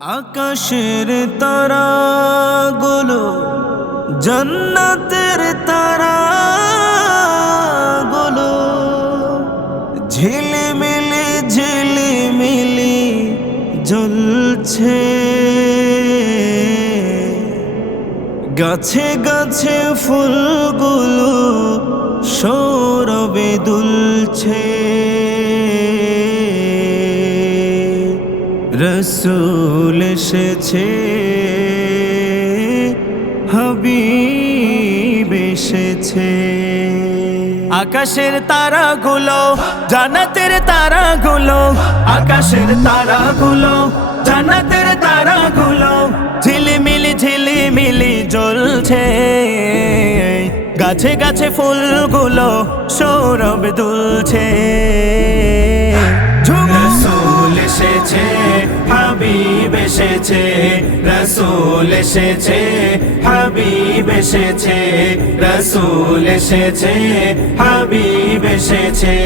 আকাশের তারাগুলো জান্নাতের তারাগুলো ঝিলিমিলি ঝিলিমিলি জ্বলছে। গাছে গাছে ফুলগুলো সৌরভে দুলছে। রসূল এসেছে, হাবিব এসেছে। আকাশের তারাগুলো জান্নাতের তারাগুলো, আকাশের তারাগুলো জান্নাতের তারাগুলো ঝিলিমিলি ঝিলিমিলি জ্বলছে। গাছে গাছে ফুলগুলো সৌরভ দুলছে। রসূল এসেছে, হাবিব এসেছে, রসূল এসেছে, হাবিব এসেছে, রসূল এসেছে, হাবিব এসেছে।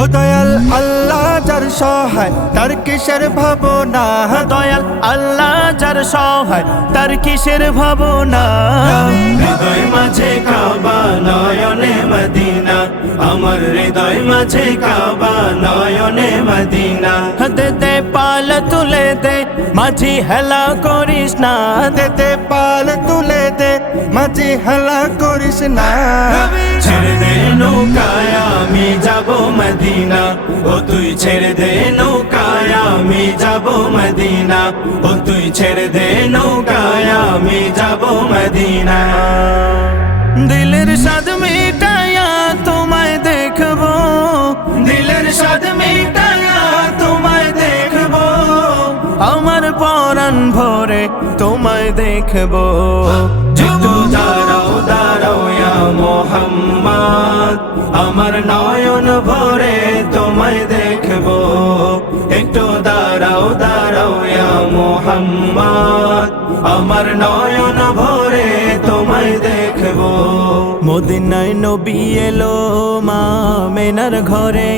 ও দয়াল আল্লাহ যার সহায় তার কিসের ভাবনা, দয়াল আল্লাহ যার সহায় তার কিসের ভাবনা। হৃদয় মাঝে কাবা নয়নে মদিনা, আমার হৃদয় মাঝে কাবা নয়নে মদিনা। দে দে পাল তুলে দে মাঝি হেলা করিস না, দে দে পাল তুলে দে মাঝি হেলা করিস না। ছেড়ে দে নৌকায় আমি যাব মদিনা, ও তুই ছেড়ে দে নৌকায় আমি যাব মদিনা, ও তুই ছেড়ে দে নৌকায় আমি যাব মদিনা। দিলের স্বাদ মিটায়া তোমায় দেখবো, দিলের স্বাদ মিটায়া তোমায় দেখবো, আমার পরাণ ভরে তোমায় দেখবো। একটু দাঁড়াও দাঁড়াও ইয়া মুহাম্মদ, আমার নয়ন ভরে তোমায় দেখবো। একটু দাঁড়াও দাঁড়াও ইয়া মুহাম্মদ, আমার নয়ন ভরে তোমায় দেখবো। মদিনায় নবী এলো মা মেনার ঘরে,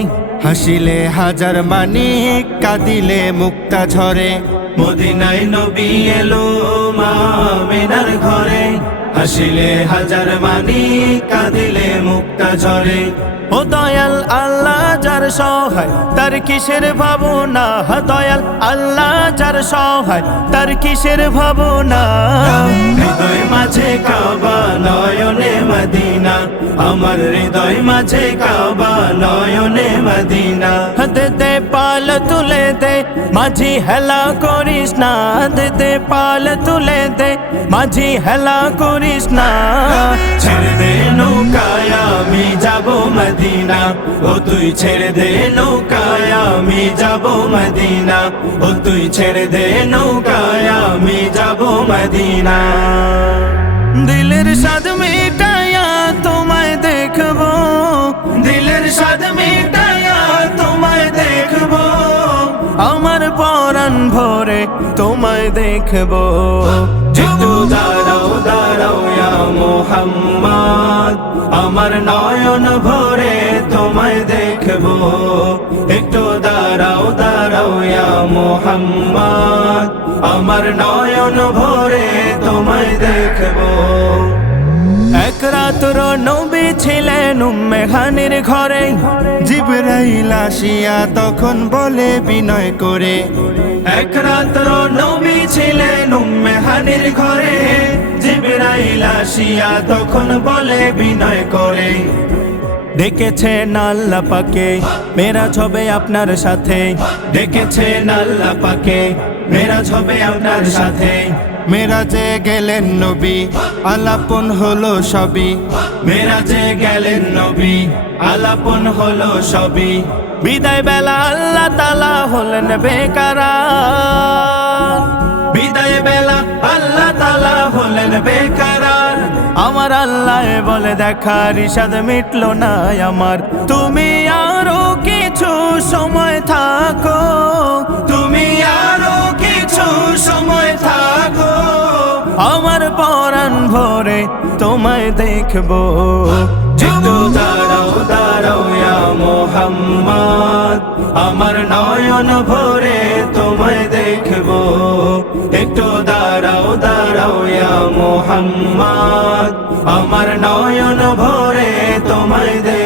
হাসিলে হাজার মানিক কাঁদিলে মুক্তা ঝরে। মদিনায় নবী এলো মা মেনার ঘরে, হাসিলে হাজার মানিক কাঁদিলে মুক্তা ঝরে। ও দয়াল আল্লাহ যার সহায় তার কিসের ভাবনা, দয়াল আল্লাহ যার সহায় তার কিসের ভাবনা। হৃদয় মাঝে কাবা নয়নে মদিনা, আমার হৃদয় মাঝে কাবা নয়নে মদিনা। দে দে পাল তুলে দে মাঝি হেলা করিস না, দে দে পাল তুলে দে মাঝি হেলা করিস না। ছেড়ে দে নৌকায় আমি যাব মদিনা, ও তুই ছেড়ে দে নৌকায় আমি যাব মদিনা, ও তুই ছেড়ে দে নৌকায় আমি যাব মদিনা। দিলের স্বাদ মিটায়া তোমায় দেখবো, দিলের স্বাদ মিটায়া তোমায় দেখবো, আমার পরাণ ভরে তোমায় দেখবো। একটু দাঁড়াও দাঁড়াও ইয়া মুহাম্মদ, আমার নয়ন ভরে তোমায় দেখবো। একটু দাঁড়াও দাঁড়াও ইয়া মুহাম্মদ, আমার নয়ন ভরে তোমায় দেখবো। এক রাত্র নবী ছিলেন উম্মে হানির ঘরে, জিবরাইল আসিয়া তখন বলে বিনয় করে। এক রাত্র নবী ছিলেন উম্মে হানির ঘরে, জিবরাইল আসিয়া তখন বলে বিনয় করে। ডেকেছেন আল্লাহ পাকে মেরাজ হবে আপনার সাথে, ডেকেছেন আল্লাহ পাকে মেরাজ হবে আপনার সাথে। মেরাজে গেলেন নবী আলাপন হলো সবই, মেরাজে গেলেন নবী আলাপন হলো সবই। বিদায় বেলা আল্লাহ তাআলা হলেন বেকারার, বিদায় বেলা আল্লাহ তাআলা হলেন বেকারার। আমার আল্লাহ বলে দেখার ইশাদ মিটলো না আমার, তুমি আরো কিছু সময় থাকো, তুমি আরো কিছু সময় থাকো, আমার পরাণ ভরে তোমায় দেখবো। একটু দাঁড়াও দাঁড়াও দাঁড়াও ইয়া মুহাম্মদ, আমার নয়ন ভরে তোমায় দেখবো। একটু দাঁড়াও দাঁড়াও ইয়া মুহাম্মদ, আমার নয়ন ভরে তোমায় দেখবো।